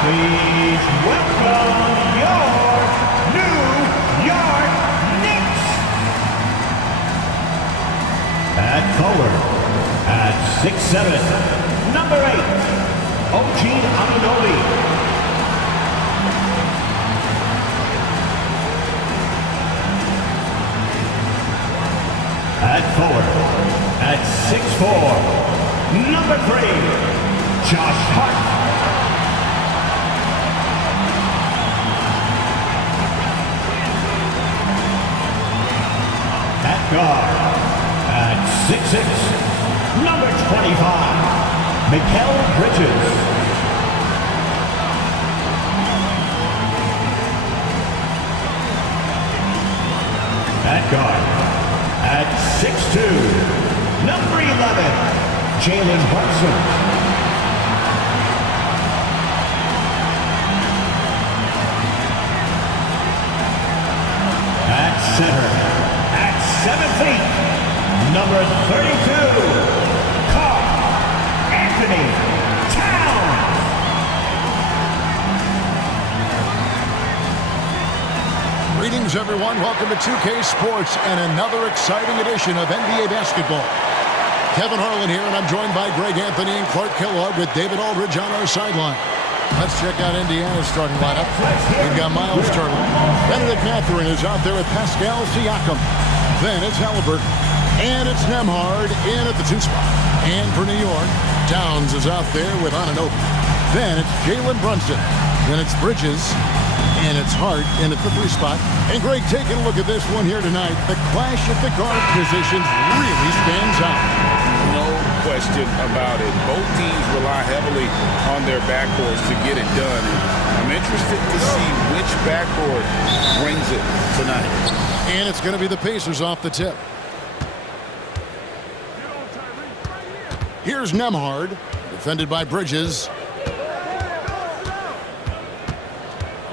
Please welcome your New York Knicks. At forward, at 6'7", number 8, OG Anunoby. At forward, at 6'4", number 3, Josh Hart. At guard, at 6'6", number 25, Mikal Bridges. At guard, at 6'2", number 11, Jalen Brunson. At center, at 7 feet, number 32, Karl Anthony Towns. Greetings, everyone. Welcome to 2K Sports and another exciting edition of NBA basketball. Kevin Harlan here, and I'm joined by Greg Anthony and Clark Kellogg with David Aldridge on our sideline. Let's check out Indiana's starting lineup. We've got Miles Turner. Benedict Mathurin is out there with Pascal Siakam. Then it's Halliburton. And it's Nembhard in at the 2 spot. And for New York, Towns is out there with Anunoby. Then it's Jalen Brunson. Then it's Bridges. And it's Hart in at the 3 spot. And Greg, taking a look at this one here tonight, the clash of the guard positions really stands out. No question about it. Both teams rely heavily on their backcourts to get it done. And I'm interested to see which backcourt brings it tonight. And it's going to be the Pacers off the tip. Here's Nembhard, defended by Bridges.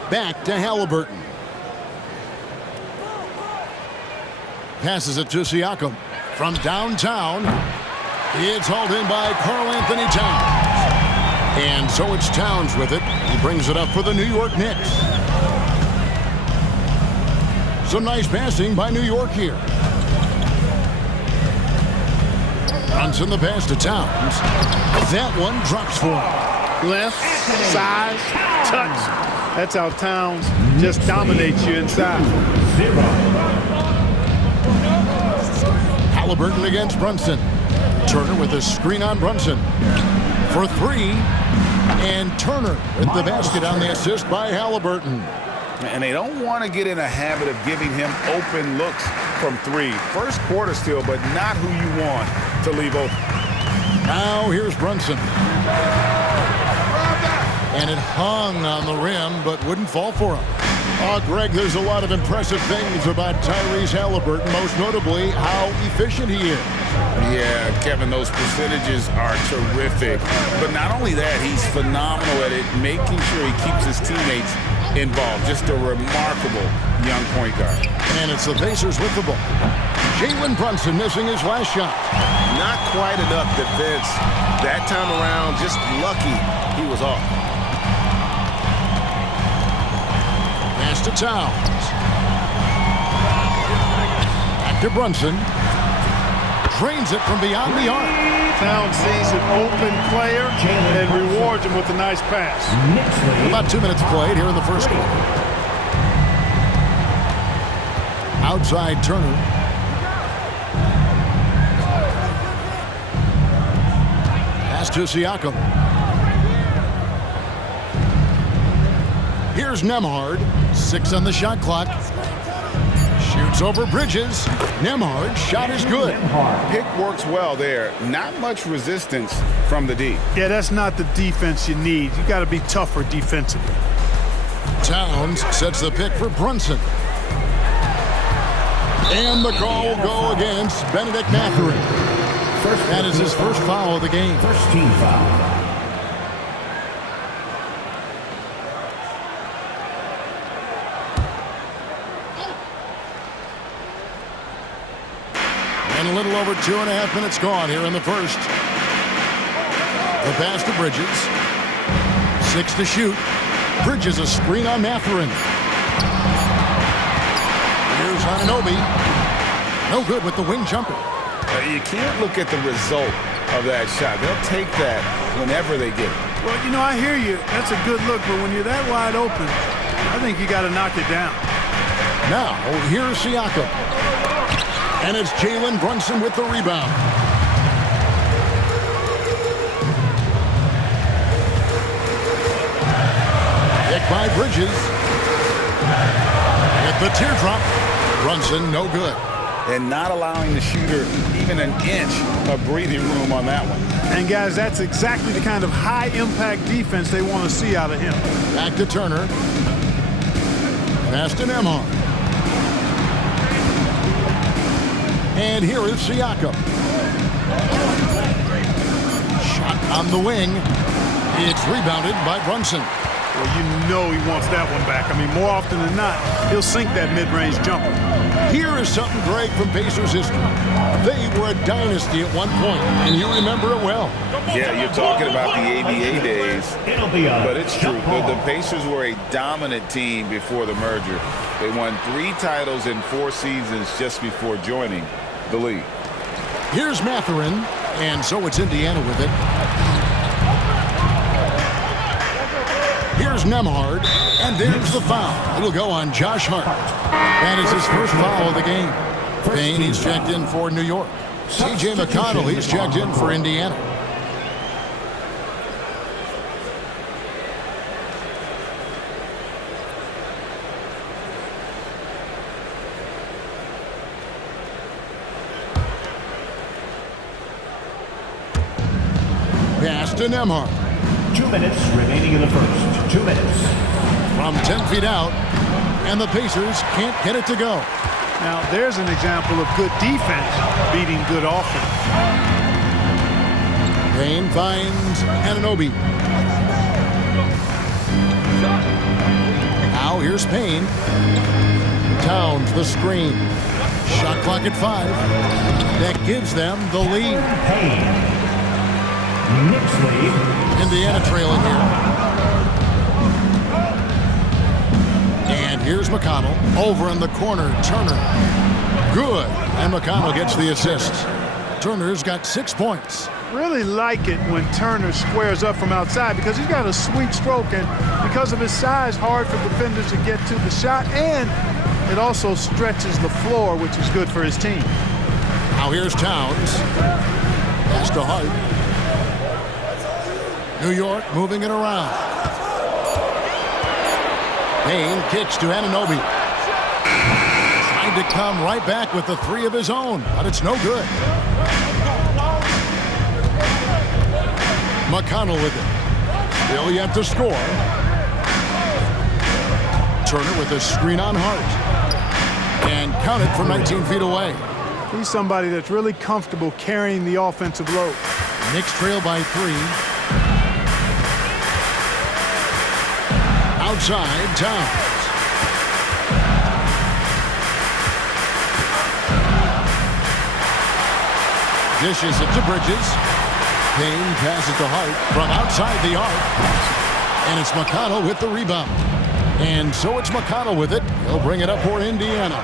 Back to Halliburton. Passes it to Siakam. From downtown, it's hauled in by Karl Anthony Towns. And so it's Towns with it. He brings it up for the New York Knicks. Some nice passing by New York here. Brunson the pass to Towns. That one drops for him. Length, size, touch. That's how Towns just dominates you inside. Halliburton against Brunson. Turner with a screen on Brunson. For 3. And Turner with the basket on the assist by Halliburton. And they don't want to get in a habit of giving him open looks from 3. First quarter still, but not who you want to leave open. Now here's Brunson. And it hung on the rim, but wouldn't fall for him. Oh, Greg, there's a lot of impressive things about Tyrese Halliburton, most notably how efficient he is. Yeah, Kevin, those percentages are terrific. But not only that, he's phenomenal at it, making sure he keeps his teammates involved. Just a remarkable young point guard. And it's the Pacers with the ball. Jalen Brunson missing his last shot. Not quite enough defense that time around. Just lucky he was off. Pass to Towns. Back to Brunson. Drains it from beyond the arc. Towns sees an open player and rewards him with a nice pass. About 2 minutes played here in the first quarter. Outside Turner. Pass to Siakam. Here's Nembhard. 6 on the shot clock. Shoots over Bridges. Nembhard shot is good. Pick works well there. Not much resistance from the D. Yeah, that's not the defense you need. You got to be tougher defensively. Towns sets the pick for Brunson. And the call will go against Benedict Mathurin. That is his first foul of the game. First team foul. And a little over 2.5 minutes gone here in the first. The pass to Bridges. 6 to shoot. Bridges a screen on Mathurin. Here's Anunoby. No good with the wing jumper. You can't look at the result of that shot. They'll take that whenever they get it. Well, you know, I hear you. That's a good look, but when you're that wide open, I think you got to knock it down. Now, here's Siakam. And it's Jalen Brunson with the rebound. Picked by Bridges. With the teardrop. Brunson, no good. And not allowing the shooter even an inch of breathing room on that one. And, guys, that's exactly the kind of high-impact defense they want to see out of him. Back to Turner. Pass to Nembhard. And here is Siakam. Shot on the wing. It's rebounded by Brunson. Well, you know he wants that one back. I mean, more often than not, he'll sink that mid-range jumper. Here is something, Greg, from Pacers history. They were a dynasty at one point, and you remember it well. Yeah, you're talking about the ABA days, It'll be a but it's true. jump ball. The Pacers were a dominant team before the merger. They won 3 titles in 4 seasons just before joining the league. Here's Mathurin, and so it's Indiana with it. Here's Nembhard, and there's the foul. It'll go on Josh Hart. That is his first foul of the game. Payne, he's checked in for New York. C.J. McConnell, he's checked in for Indiana. Pass to Nembhard. 2 minutes remaining in the first. 2 minutes. From 10 feet out, and the Pacers can't get it to go. Now, there's an example of good defense beating good offense. Payne finds Anunoby. Now here's Payne. Towns the screen. Shot clock at 5. That gives them the lead. Payne. Knicks lead. Indiana trailing here. And here's McConnell. Over in the corner, Turner. Good. And McConnell gets the assist. Turner's got 6 points. Really like it when Turner squares up from outside because he's got a sweet stroke, and because of his size, hard for defenders to get to the shot, and it also stretches the floor, which is good for his team. Now here's Towns. Pass to Hart. New York moving it around. Payne kicks to Anunoby. Trying to come right back with the 3 of his own, but it's no good. McConnell with it. Still yet to score. Turner with a screen on Hart. And count it from 19 feet away. He's somebody that's really comfortable carrying the offensive load. Knicks trail by 3. Outside, Towns. Dishes it to Bridges. Payne passes to Hart from outside the arc. And it's McConnell with the rebound. And so it's McConnell with it. He'll bring it up for Indiana.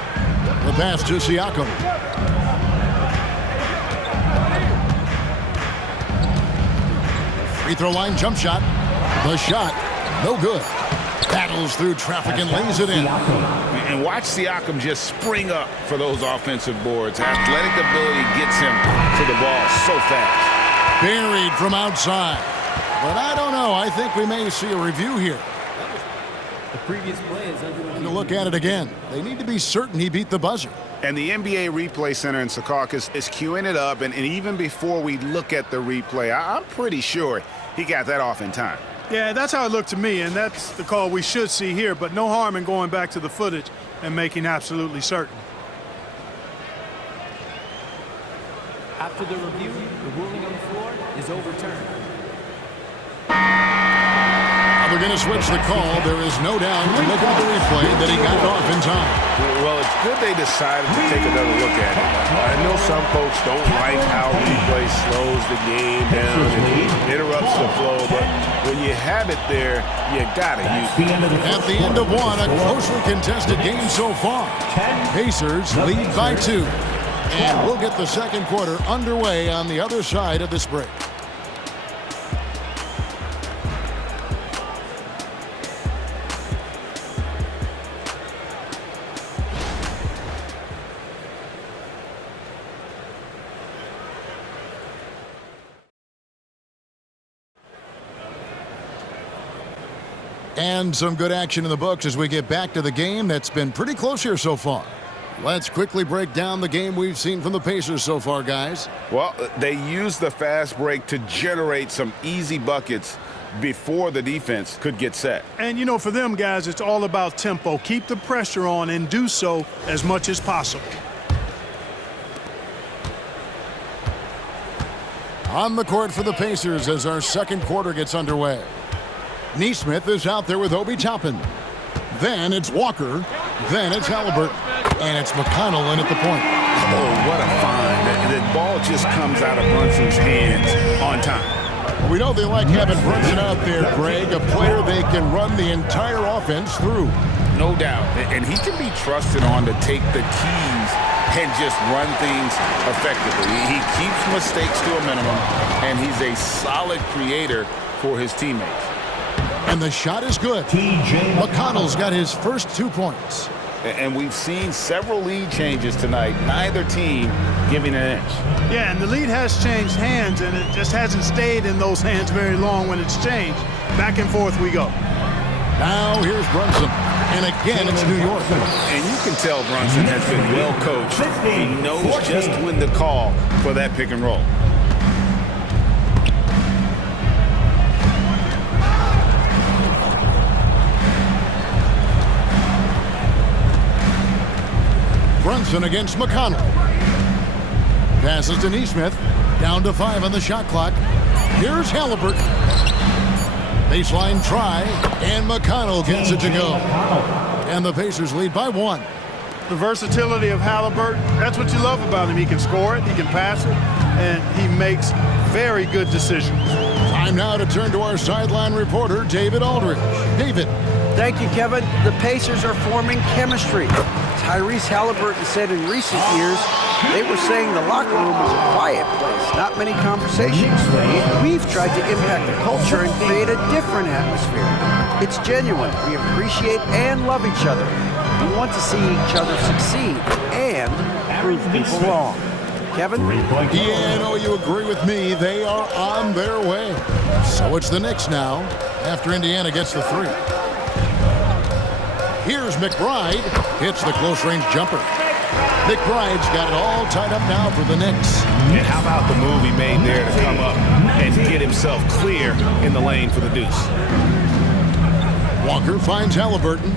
The pass to Siakam. Free throw line jump shot. The shot, no good. Battles through traffic and lays it in. And watch Siakam just spring up for those offensive boards. Athletic ability gets him to the ball so fast. Buried from outside. But I don't know. I think we may see a review here. The previous play is under To look at it again. They need to be certain he beat the buzzer. And the NBA Replay Center in Secaucus is queuing it up. And even before we look at the replay, I'm pretty sure he got that off in time. Yeah, that's how it looked to me, and that's the call we should see here, but no harm in going back to the footage and making absolutely certain. After the review, the ruling on the floor is overturned. We're going to switch the call. There is no doubt, when looking at the replay, that he got it off in time. Well, it's good they decided to take another look at it. I know some folks don't like how replay slows the game down and interrupts the flow, but when you have it there, you got to use The end of the At first the end of quarter. one, a closely contested game so far. Pacers lead by 2. And we'll get the second quarter underway on the other side of this break. And some good action in the books as we get back to the game that's been pretty close here so far. Let's quickly break down the game we've seen from the Pacers so far, guys. Well, they used the fast break to generate some easy buckets before the defense could get set. And, you know, for them, guys, it's all about tempo. Keep the pressure on and do so as much as possible. On the court for the Pacers as our second quarter gets underway. Neesmith is out there with Obi Toppin. Then it's Walker. Then it's Halliburton. And it's McConnell in at the point. Oh, what a find. The ball just comes out of Brunson's hands on time. We know they like having Brunson out there, Greg, a player they can run the entire offense through. No doubt. And he can be trusted on to take the keys and just run things effectively. He keeps mistakes to a minimum, and he's a solid creator for his teammates. And the shot is good. McConnell's got his first 2 points. And we've seen several lead changes tonight, neither team giving an inch. Yeah, and the lead has changed hands, and it just hasn't stayed in those hands very long when it's changed. Back and forth we go. Now here's Brunson. And again, it's New York. And you can tell Brunson has been well coached. He knows just when to call for that pick and roll. Brunson against McConnell. Passes to Neesmith. Down to 5 on the shot clock. Here's Halliburton. Baseline try, and McConnell gets it to go. And the Pacers lead by 1. The versatility of Halliburton, that's what you love about him. He can score it, he can pass it, and he makes very good decisions. Time now to turn to our sideline reporter, David Aldridge. David. Thank you, Kevin. The Pacers are forming chemistry. Tyrese Halliburton said in recent years, they were saying the locker room was a quiet place, not many conversations. We've tried to impact the culture and create a different atmosphere. It's genuine. We appreciate and love each other. We want to see each other succeed and prove people wrong. Kevin? Yeah, I know you agree with me. They are on their way. So it's the Knicks now, after Indiana gets the 3. Here's McBride. Hits the close-range jumper. McBride's got it all tied up now for the Knicks. And how about the move he made there to come up and get himself clear in the lane for the deuce? Walker finds Halliburton.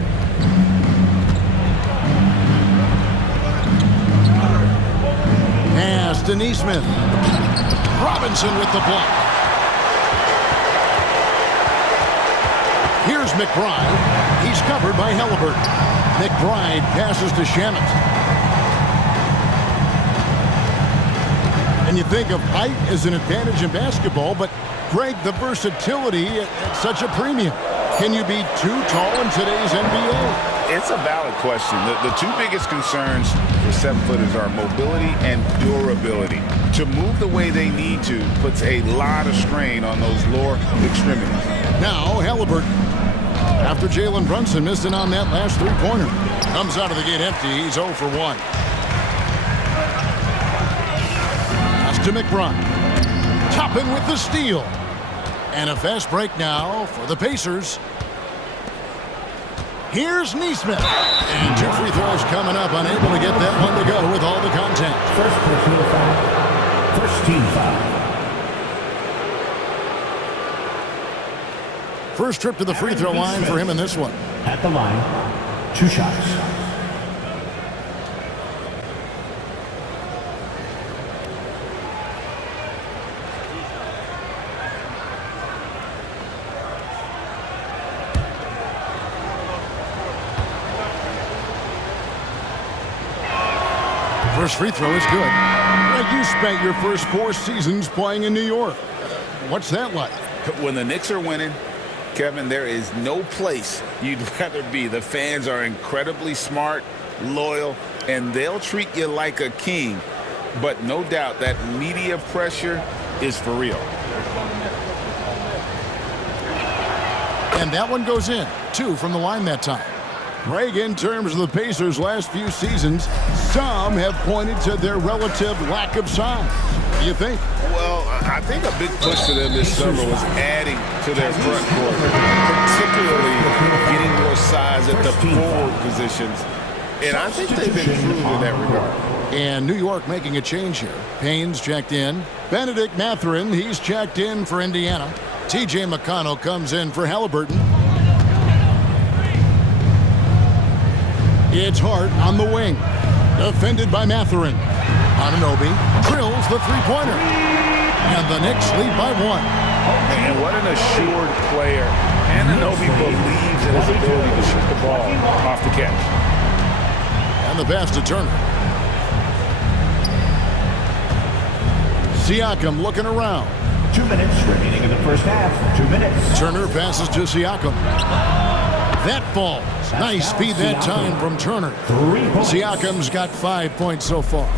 Pass to Neesmith. Robinson with the block. Here's McBride. He's covered by Halliburton. McBride passes to Shamet. And you think of height as an advantage in basketball, but Greg, the versatility at such a premium. Can you be too tall in today's NBA? It's a valid question. The 2 biggest concerns for 7-footers are mobility and durability. To move the way they need to puts a lot of strain on those lower extremities. Now Halliburton. After Jalen Brunson missing on that last 3-pointer. Comes out of the gate empty. He's 0 for 1. Pass to McBride. Toppin with the steal. And a fast break now for the Pacers. Here's Neesmith. And 2 free throws coming up. Unable to get that one to go with all the contact. First personal foul. First team foul. First trip to the free throw line for him in this one. At the line, 2 shots. First free throw is good. Like you spent your first 4 seasons playing in New York. What's that like? When the Knicks are winning, Kevin, there is no place you'd rather be. The fans are incredibly smart, loyal, and they'll treat you like a king. But no doubt that media pressure is for real. And that one goes in. 2 from the line that time. Greg, in terms of the Pacers' last few seasons, some have pointed to their relative lack of size. What do you think? Well, I think a big push for them this summer was adding to their front court, particularly getting more size at the forward positions. And I think they've improved in that regard. And New York making a change here. Payne's checked in. Benedict Mathurin, he's checked in for Indiana. T.J. McConnell comes in for Halliburton. It's Hart on the wing. Defended by Mathurin. Anunoby drills the three-pointer. And the Knicks lead by 1. And what an assured player. Anunoby believes in his ability to shoot the ball off the catch. And the pass to Turner. Siakam looking around. 2 minutes remaining in the first half. 2 minutes. Turner passes to Siakam. That falls. Nice speed that time from Turner. Siakam's got 5 points so far.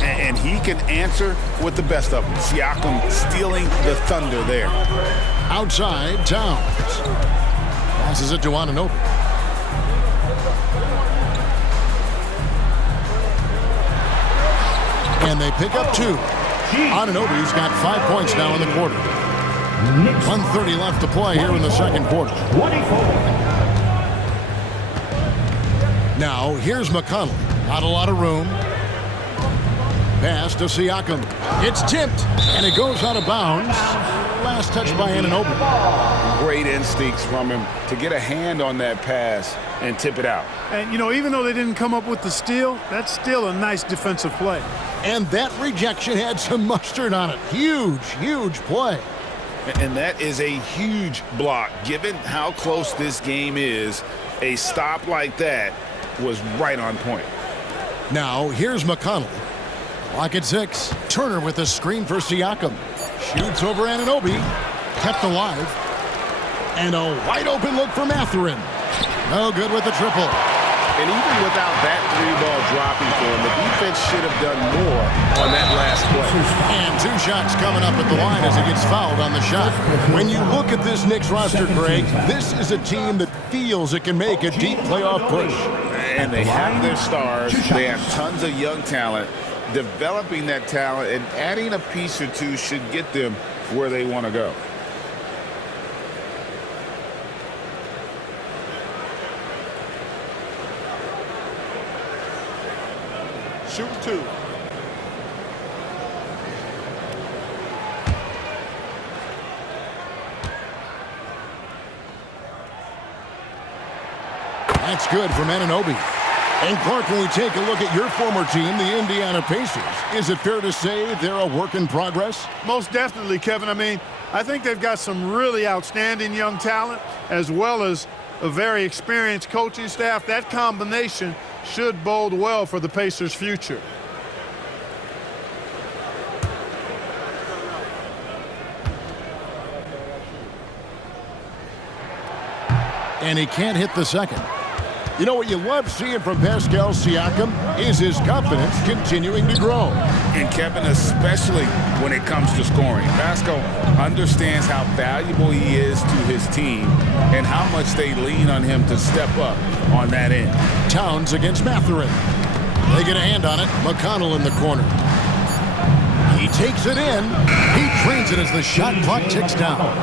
And he can answer with the best of them. Siakam stealing the thunder there. Outside, Towns. Passes it to Anunoby. And they pick up 2. Anunoby's got 5 points now in the quarter. 1:30 left to play here in the second quarter. 24. Now, here's McConnell. Not a lot of room. Pass to Siakam. It's tipped, and it goes out of bounds. Last touch by Anunoby. Great instincts from him to get a hand on that pass and tip it out. And, you know, even though they didn't come up with the steal, that's still a nice defensive play. And that rejection had some mustard on it. Huge, huge play. And that is a huge block. Given how close this game is, a stop like that was right on point. Now, here's McConnell. Clock at 6. Turner with a screen for Siakam. Shoots over Anunoby. Kept alive. And a wide open look for Mathurin. No good with the triple. And even without that 3-ball dropping for him, the defense should have done more on that last play. And 2 shots coming up at the line as he gets fouled on the shot. When you look at this Knicks roster, Greg, this is a team that feels it can make a deep playoff push. And they have their stars. They have tons of young talent. Developing that talent and adding a piece or two should get them where they want to go. Shoot 2. That's good from Anunoby. And Clark, when we take a look at your former team, the Indiana Pacers, is it fair to say they're a work in progress? Most definitely, Kevin. I mean, I think they've got some really outstanding young talent as well as a very experienced coaching staff. That combination should bode well for the Pacers' future. And he can't hit the second. You know what you love seeing from Pascal Siakam is his confidence continuing to grow. And Kevin, especially when it comes to scoring. Pascal understands how valuable he is to his team and how much they lean on him to step up on that end. Towns against Mathurin. They get a hand on it. McConnell in the corner. He takes it in. He drains it as the shot clock ticks down.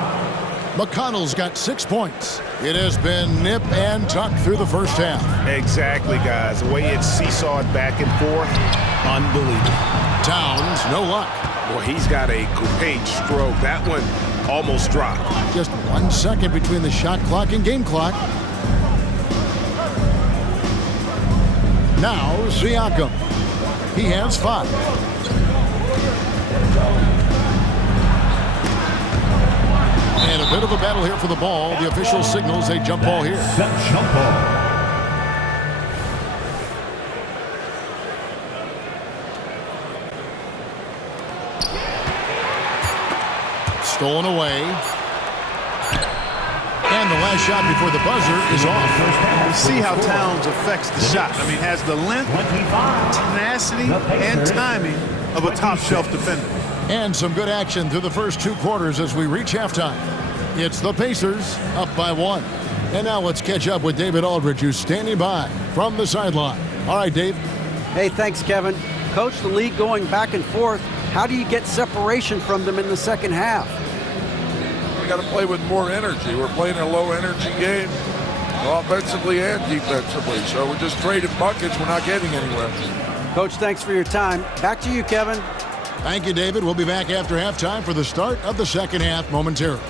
McConnell's got 6 points. It has been nip and tuck through the first half. Exactly, guys. The way it's seesawed back and forth, unbelievable. Towns, no luck. Well, he's got a great stroke. That one almost dropped. Just 1 second between the shot clock and game clock. Now, Siakam. He has 5. And a bit of a battle here for the ball. The official signals a jump ball here. Jump ball. Stolen away. And last shot before the buzzer is off. You see how Towns affects the shot. I mean, has the length, tenacity, and timing of a top-shelf defender. And some good action through the first 2 quarters as we reach halftime. It's the Pacers up by 1. And now let's catch up with David Aldridge, who's standing by from the sideline. All right, Dave. Hey, thanks, Kevin. Coach, the league going back and forth. How do you get separation from them in the second half? We got to play with more energy. We're playing a low-energy game, offensively and defensively. So we're just trading buckets. We're not getting anywhere. Coach, thanks for your time. Back to you, Kevin. Thank you, David. We'll be back after halftime for the start of the second half momentarily.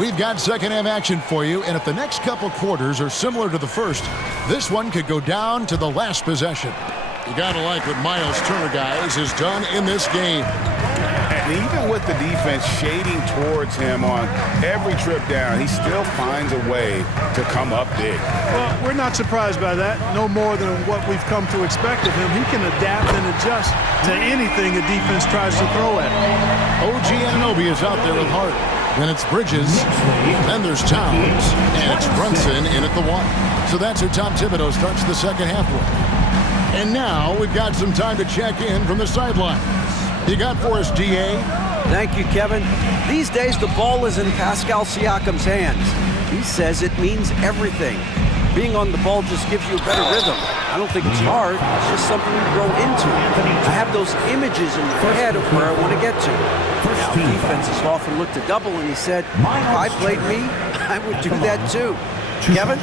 We've got second half action for you, and if the next couple quarters are similar to the first, this one could go down to the last possession. You gotta like what Miles Turner, guys, has done in this game. And even with the defense shading towards him on every trip down, he still finds a way to come up big. Well, we're not surprised by that. No more than what we've come to expect of him. He can adapt and adjust to anything a defense tries to throw at him. OG Anunoby is out there with Hart. Then it's Bridges, then there's Towns, and it's Brunson in at the 1. So that's who Tom Thibodeau starts the second half with. And now we've got some time to check in from the sidelines. You got for us, DA? Thank you, Kevin. These days, the ball is in Pascal Siakam's hands. He says it means everything. Being on the ball just gives you a better rhythm. I don't think it's hard. It's just something you grow into. I have those images in my head of where I want to get to. Now, defenses often look to double, and he said, if I played me, I would do that too. Kevin?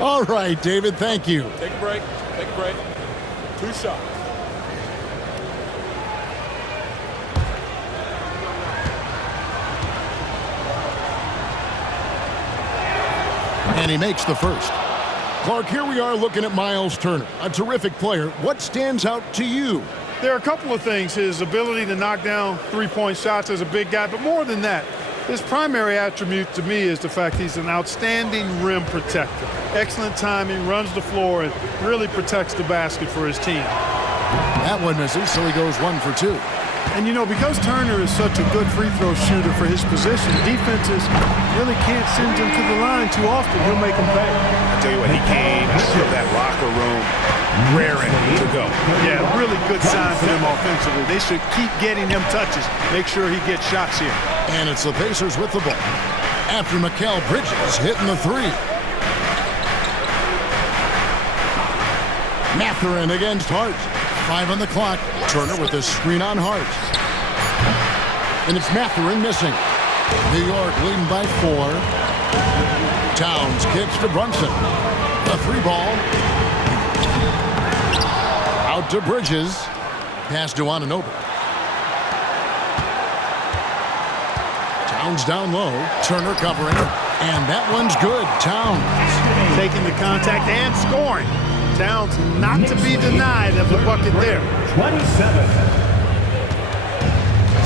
All right, David, thank you. Take a break. Take a break. 2 shots. And he makes the first. Clark, here we are looking at Miles Turner, a terrific player. What stands out to you? There are a couple of things. His ability to knock down three-point shots as a big guy, but more than that, his primary attribute to me is the fact he's an outstanding rim protector. Excellent timing, runs the floor, and really protects the basket for his team. That one misses, so he goes 1 for 2. And, you know, because Turner is such a good free throw shooter for his position, defenses really can't send him to the line too often. He'll make them pay. I tell you what, he came to that locker room raring to go. Yeah, really good sign for them offensively. They should keep getting him touches. Make sure he gets shots here. And it's the Pacers with the ball. After Mikal Bridges hitting the 3. Mathurin against Hart. 5 on the clock. Turner with a screen on Hart. And it's Mathurin missing. New York leading by 4. Towns kicks to Brunson. A 3-ball. Out to Bridges. Pass to Anunoby. Towns down low. Turner covering. And that one's good. Towns. Taking the contact and scoring. Towns not to be denied of the bucket there. 27.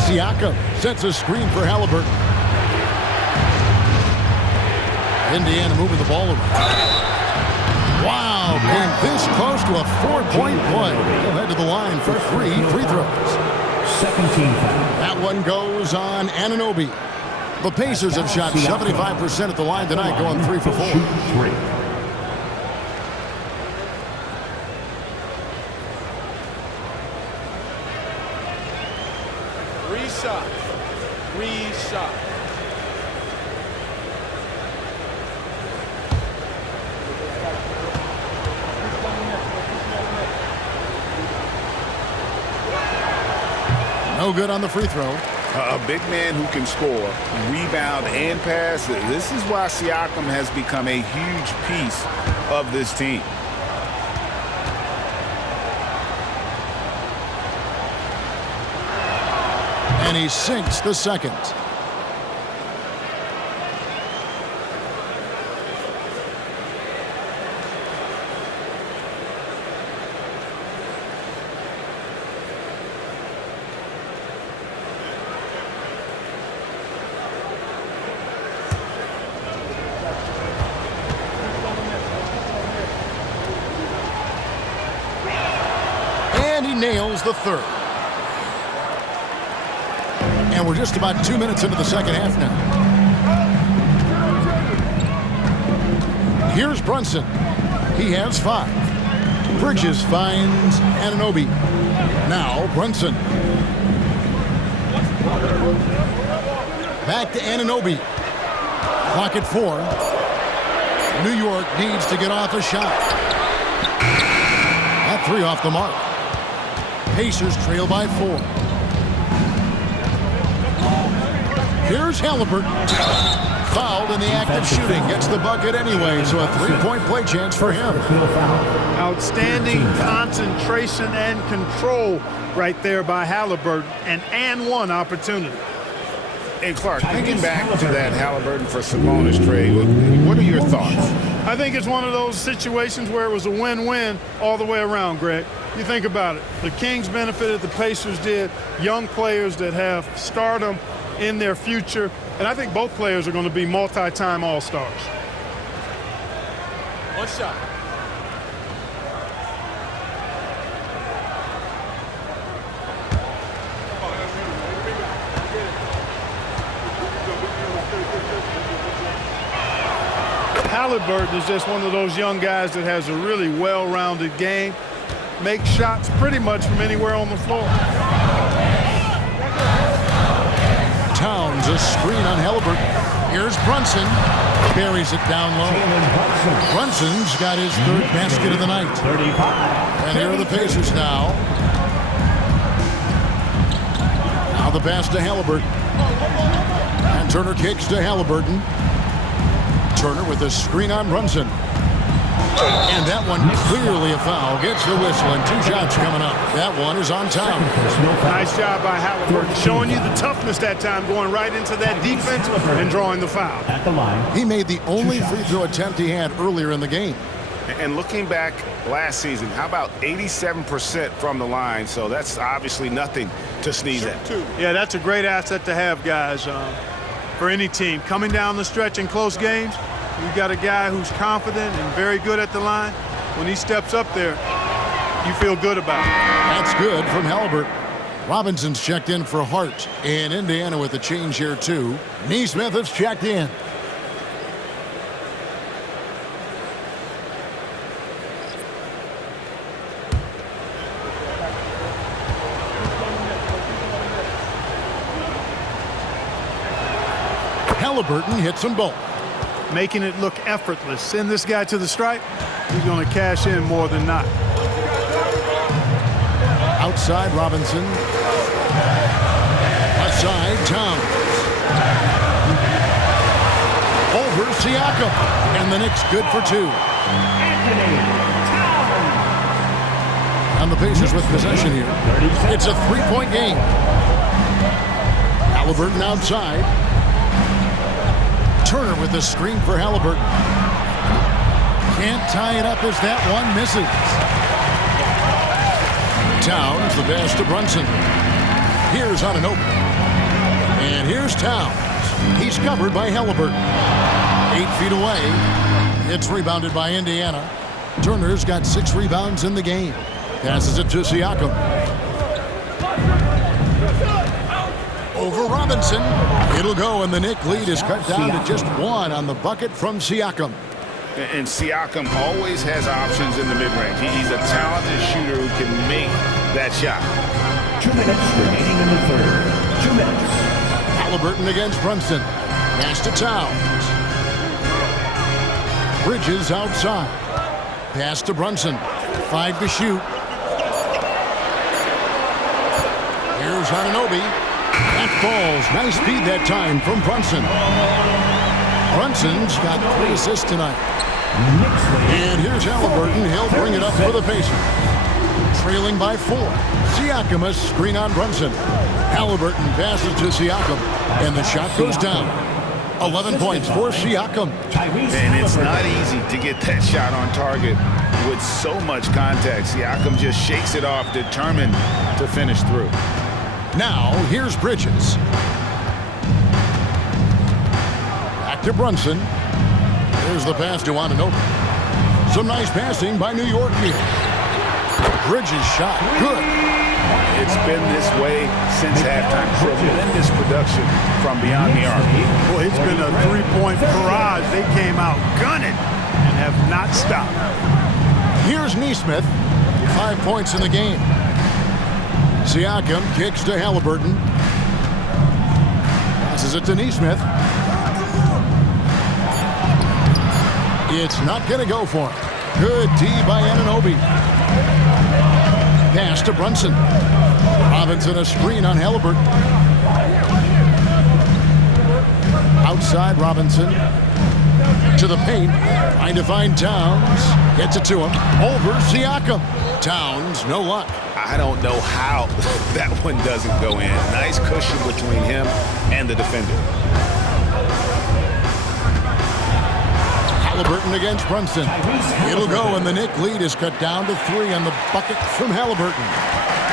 Siakam sets a screen for Halliburton. Indiana moving the ball around. Wow, came this close to a 4-point play. He'll head to the line for 3 free throws. 17 foul. That one goes on Anunoby. The Pacers have shot 75% at the line tonight, going 3 for 4. 3. No good on the free throw. A big man who can score, rebound, and pass. This is why Siakam has become a huge piece of this team. And he sinks the second. And he nails the third. And we're just about 2 minutes into the second half now. Here's Brunson. He has 5. Bridges finds Anunoby. Now Brunson. Back to Anunoby. Clock at 4. New York needs to get off a shot. That 3 off the mark. Pacers trail by 4. Here's Halliburton. Fouled in the act of shooting. Gets the bucket anyway, so a 3-point play chance for him. Outstanding concentration and control right there by Halliburton. An and one opportunity. Hey, Clark, thinking back to that Halliburton for Sabonis trade, what are your thoughts? I think it's one of those situations where it was a win-win all the way around, Greg. You think about it. The Kings benefited, the Pacers did. Young players that have stardom in their future. And I think both players are going to be multi-time All-Stars. One shot. Halliburton is just one of those young guys that has a really well-rounded game. Makes shots pretty much from anywhere on the floor. Towns a screen on Halliburton. Here's Brunson. Buries it down low. Brunson's got his 3rd basket of the night. 35. And here are the Pacers now. Now the pass to Halliburton. And Turner kicks to Halliburton. Turner with a screen on Brunson. And that one clearly a foul. Gets the whistle and 2 shots coming up. That one is on Towns. Nice job by Halliburton. Showing you the toughness that time, going right into that defense and drawing the foul. At the line. He made the only free throw attempt he had earlier in the game. And looking back last season, how about 87% from the line? So that's obviously nothing to sneeze at. Yeah, that's a great asset to have, guys, for any team. Coming down the stretch in close games, you've got a guy who's confident and very good at the line. When he steps up there, you feel good about it. That's good from Halliburton. Robinson's checked in for Hart. And Indiana with a change here, too. Neesmith has checked in. Halliburton hits them both. Making it look effortless. Send this guy to the stripe, he's going to cash in more than not. Outside Robinson. Aside Towns. Over Siakam. And the Knicks good for 2. And the Pacers with possession here. It's a 3-point game. Halliburton outside. Turner with the screen for Halliburton. Can't tie it up as that one misses. Towns, the pass to Brunson. Here's Anunoby. And here's Towns. He's covered by Halliburton. 8 feet away. It's rebounded by Indiana. Turner's got 6 rebounds in the game. Passes it to Siakam. Over Robinson. It'll go, and the Knicks lead is cut down to just 1 on the bucket from Siakam. And Siakam always has options in the mid-range. He's a talented shooter who can make that shot. 2 minutes remaining in the 3rd. 2 minutes. Halliburton against Brunson. Pass to Towns. Bridges outside. Pass to Brunson. 5 to shoot. Here's Here's Anunoby. That falls. Nice speed that time from Brunson. Brunson's got 3 assists tonight. And here's Halliburton. He'll bring it up for the Pacers. Trailing by 4. Siakam, a screen on Brunson. Halliburton passes to Siakam. And the shot goes down. 11 points for Siakam. And it's not easy to get that shot on target with so much contact. Siakam just shakes it off, determined to finish through. Now, here's Bridges. Back to Brunson. There's the pass to Anunoby. Some nice passing by New York here. Bridges shot. Good. It's been this way since halftime. Tremendous production from beyond the arc. Boy, it's been a 3-point barrage. They came out gunning and have not stopped. Here's Nesmith. 5 points in the game. Siakam kicks to Halliburton. Passes it to Nesmith. It's not going to go for him. Good D by Anunoby. Pass to Brunson. Robinson a screen on Halliburton. Outside Robinson. To the paint. Trying to find Towns. Gets it to him. Over Siakam. Towns, no luck. I don't know how that one doesn't go in. Nice cushion between him and the defender. Halliburton against Brunson. It'll go, and the Knicks lead is cut down to 3 on the bucket from Halliburton.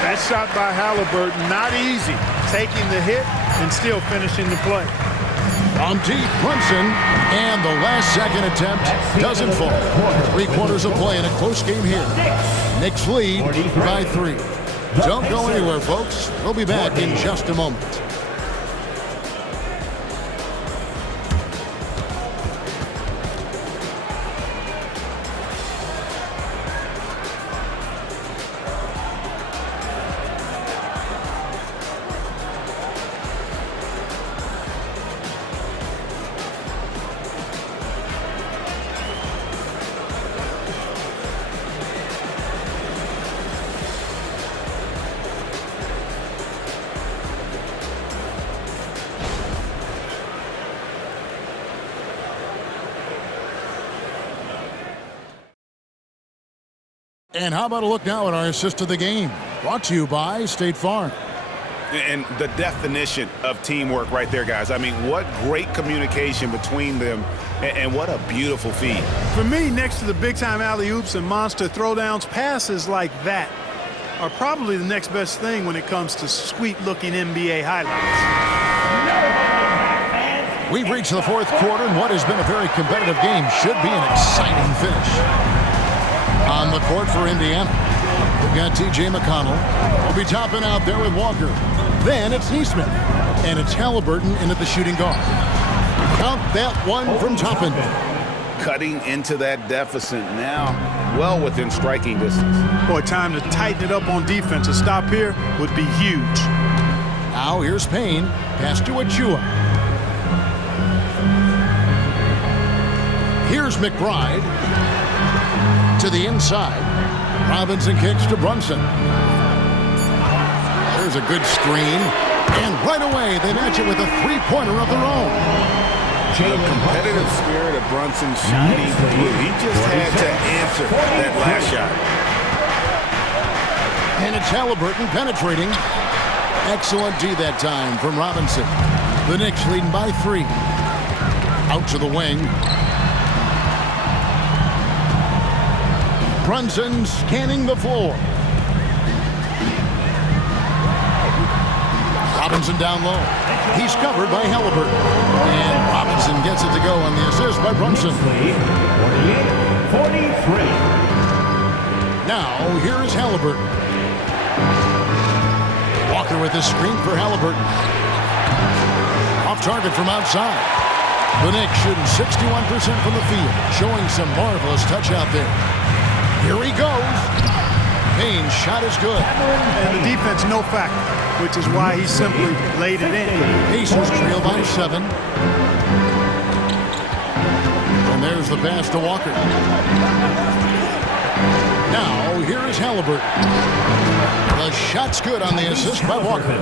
That shot by Halliburton, not easy. Taking the hit and still finishing the play. On deep, Brunson, and the last second attempt doesn't fall. 3 quarters of play in a close game here. Knicks lead by 3. Don't go anywhere, folks. We'll be back in just a moment. And how about a look now at our assist of the game? Brought to you by State Farm. And the definition of teamwork right there, guys. I mean, what great communication between them, and what a beautiful feed. For me, next to the big-time alley-oops and monster throwdowns, passes like that are probably the next best thing when it comes to sweet-looking NBA highlights. We've reached the 4th quarter, and what has been a very competitive game should be an exciting finish. On the court for Indiana, we've got T.J. McConnell. We'll be topping out there with Walker. Then it's Nesmith, and it's Halliburton in at the shooting guard. Count that one from Toppin. Cutting into that deficit now, well within striking distance. Boy, time to tighten it up on defense. A stop here would be huge. Now here's Payne. Pass to Achua. Here's McBride. To the inside. Robinson kicks to Brunson. There's a good screen. And right away, they match it with a 3-pointer of their own. The competitive spirit of Brunson shining through. He just had to answer that last shot. And it's Halliburton penetrating. Excellent D that time from Robinson. The Knicks leading by 3. Out to the wing. Brunson scanning the floor. Robinson down low. He's covered by Halliburton. And Robinson gets it to go on the assist by Brunson. 48-43. Now, here is Halliburton. Walker with the screen for Halliburton. Off target from outside. The Knicks shooting 61% from the field, showing some marvelous touch out there. Here he goes. Payne's shot is good. And the defense no factor, which is why he simply laid it in. Pacers trail by 7. And there's the pass to Walker. Now, here is Halliburton. The shot's good on the assist by Walker.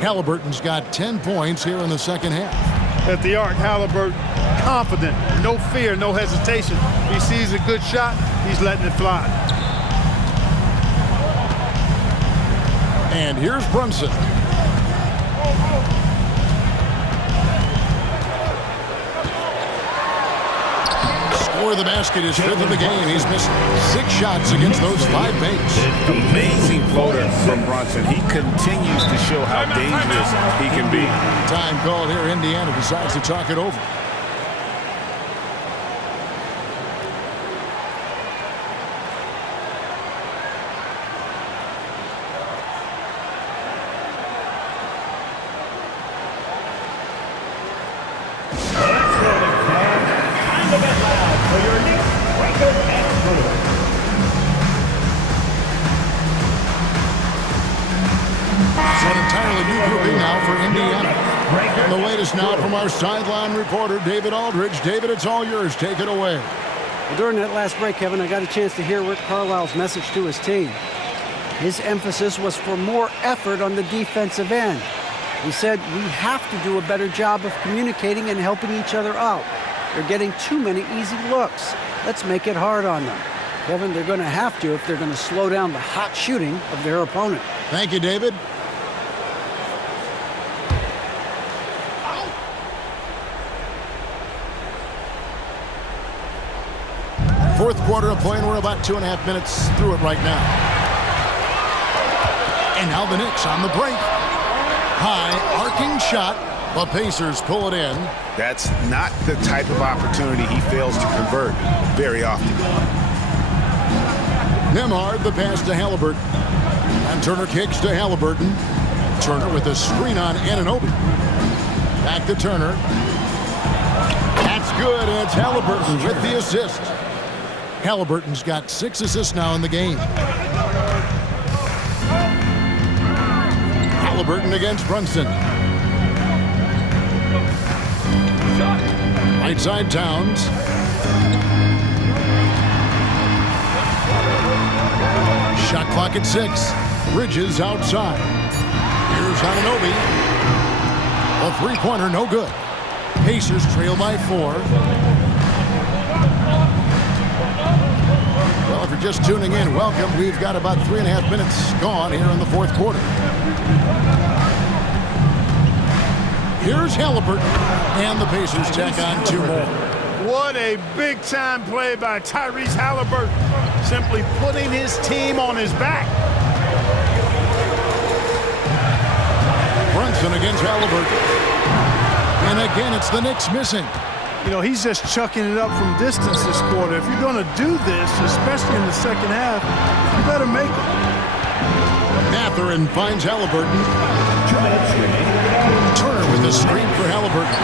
Halliburton's got 10 points here in the second half. At the arc, Halliburton, confident, no fear, no hesitation. He sees a good shot, he's letting it fly. And here's Brunson. Score the basket is fifth of the game. He's missed 6 shots against those 5 makes. Amazing floater from Brunson. He continues to show how dangerous he can be. Time called here. Indiana decides to talk it over. Now from our sideline reporter, David Aldridge. David, it's all yours. Take it away. Well, during that last break, Kevin, I got a chance to hear Rick Carlisle's message to his team. His emphasis was for more effort on the defensive end. He said, we have to do a better job of communicating and helping each other out. They're getting too many easy looks. Let's make it hard on them. Kevin, they're going to have to if they're going to slow down the hot shooting of their opponent. Thank you, David. Fourth quarter of play, and we're about 2.5 minutes through it right now. And now the Knicks on the break. High arcing shot. The Pacers pull it in. That's not the type of opportunity he fails to convert very often. Nembhard, the pass to Halliburton. And Turner kicks to Halliburton. Turner with a screen on Anunoby. Back to Turner. That's good, and it's Halliburton with the assist. Halliburton's got 6 assists now in the game. Halliburton against Brunson. Right side Towns. Shot clock at 6. Bridges outside. Here's Anunoby. A three-pointer, no good. Pacers trail by 4. Well, if you're just tuning in, welcome. We've got about 3.5 minutes gone here in the fourth quarter. Here's Halliburton, and the Pacers tack on 2 more. What a big-time play by Tyrese Halliburton, simply putting his team on his back. Brunson against Halliburton. And again, it's the Knicks missing. You know, he's just chucking it up from distance this quarter. If you're going to do this, especially in the second half, you better make it. Mathurin finds Halliburton. Turner with the screen for Halliburton.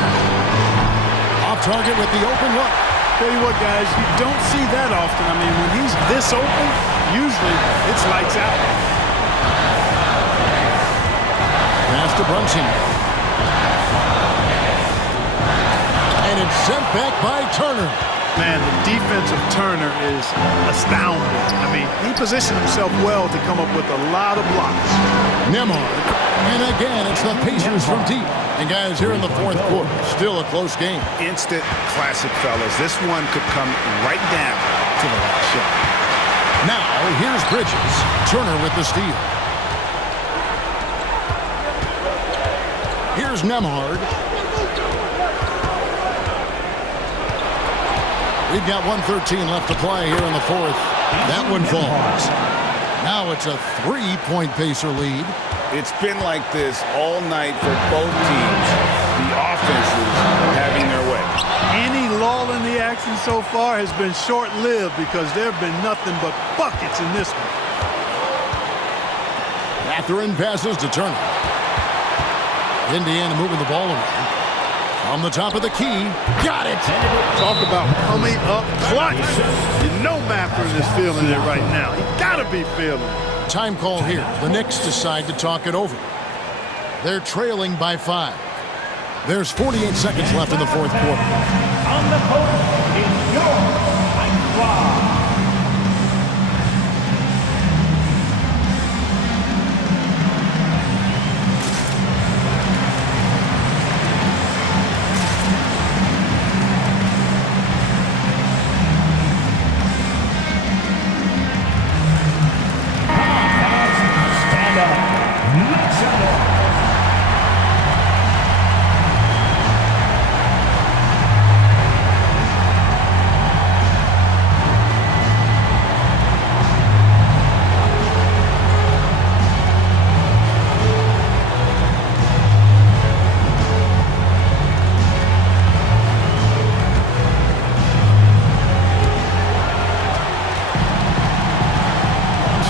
Off target with the open look. Tell you what, guys, you don't see that often. I mean, when he's this open, usually it's lights out. Pass to Brunson. And it's sent back by Turner. Man, the defense of Turner is astounding. I mean, he positioned himself well to come up with a lot of blocks. Nembhard. And again, it's the Pacers from deep. And guys, here in the fourth quarter, still a close game. Instant classic, fellas. This one could come right down to the last shot. Now, here's Bridges. Turner with the steal. Here's Nembhard. We've got 1:13 left to play here in the fourth. That one falls. Now it's a 3-point Pacer lead. It's been like this all night for both teams. The offenses having their way. Any lull in the action so far has been short-lived because there have been nothing but buckets in this one. Mathurin passes to Turner. Indiana moving the ball around. On the top of the key. Got it! Talk about coming up clutch. You know Mathurin is feeling it right now. He gotta be feeling it. Time call here. The Knicks decide to talk it over. They're trailing by 5. There's 48 seconds left in the fourth quarter. On the court is your Ice Squad.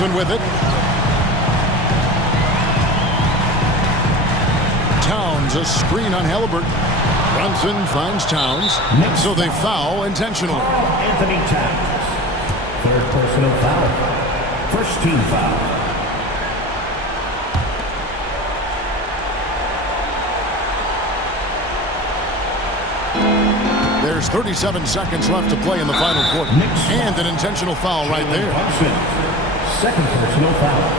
Brunson with it. Towns, a screen on Halliburton. Brunson finds Towns, so they foul intentionally. Anthony Towns. Third personal foul. First team foul. There's 37 seconds left to play in the final quarter. And an intentional foul right there. Second personal foul.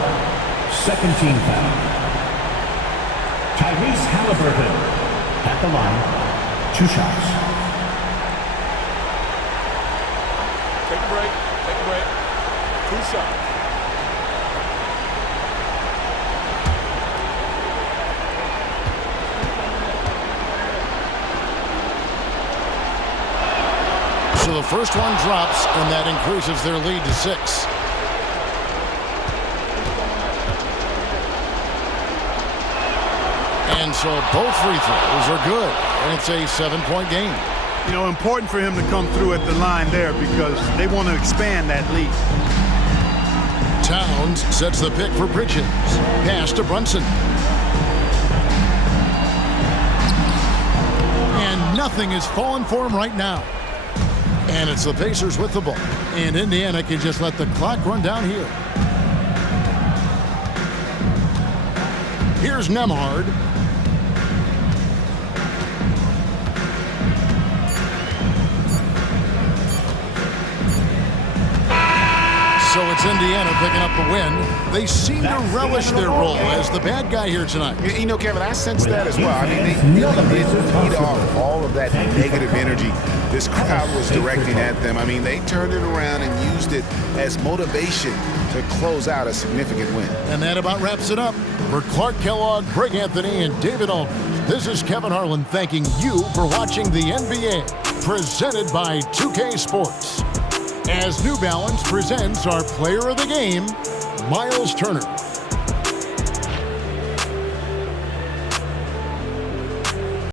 Second team foul. Tyrese Halliburton at the line. 2 shots. Take a break. Take a break. 2 shots. So the first one drops, and that increases their lead to 6. And so both free throws are good, and it's a 7-point game. You know, important for him to come through at the line there because they want to expand that lead. Towns sets the pick for Bridges. Pass to Brunson. And nothing is falling for him right now. And it's the Pacers with the ball. And Indiana can just let the clock run down here. Here's Nembhard. So it's Indiana picking up the win. They seem to relish their role as the bad guy here tonight. You know, Kevin, I sense that as well. I mean, they really did feed off all of that negative energy this crowd was directing at them. I mean, they turned it around and used it as motivation to close out a significant win. And that about wraps it up. For Clark Kellogg, Greg Anthony, and David Aldridge, this is Kevin Harlan thanking you for watching the NBA, presented by 2K Sports. As New Balance presents our player of the game, Miles Turner.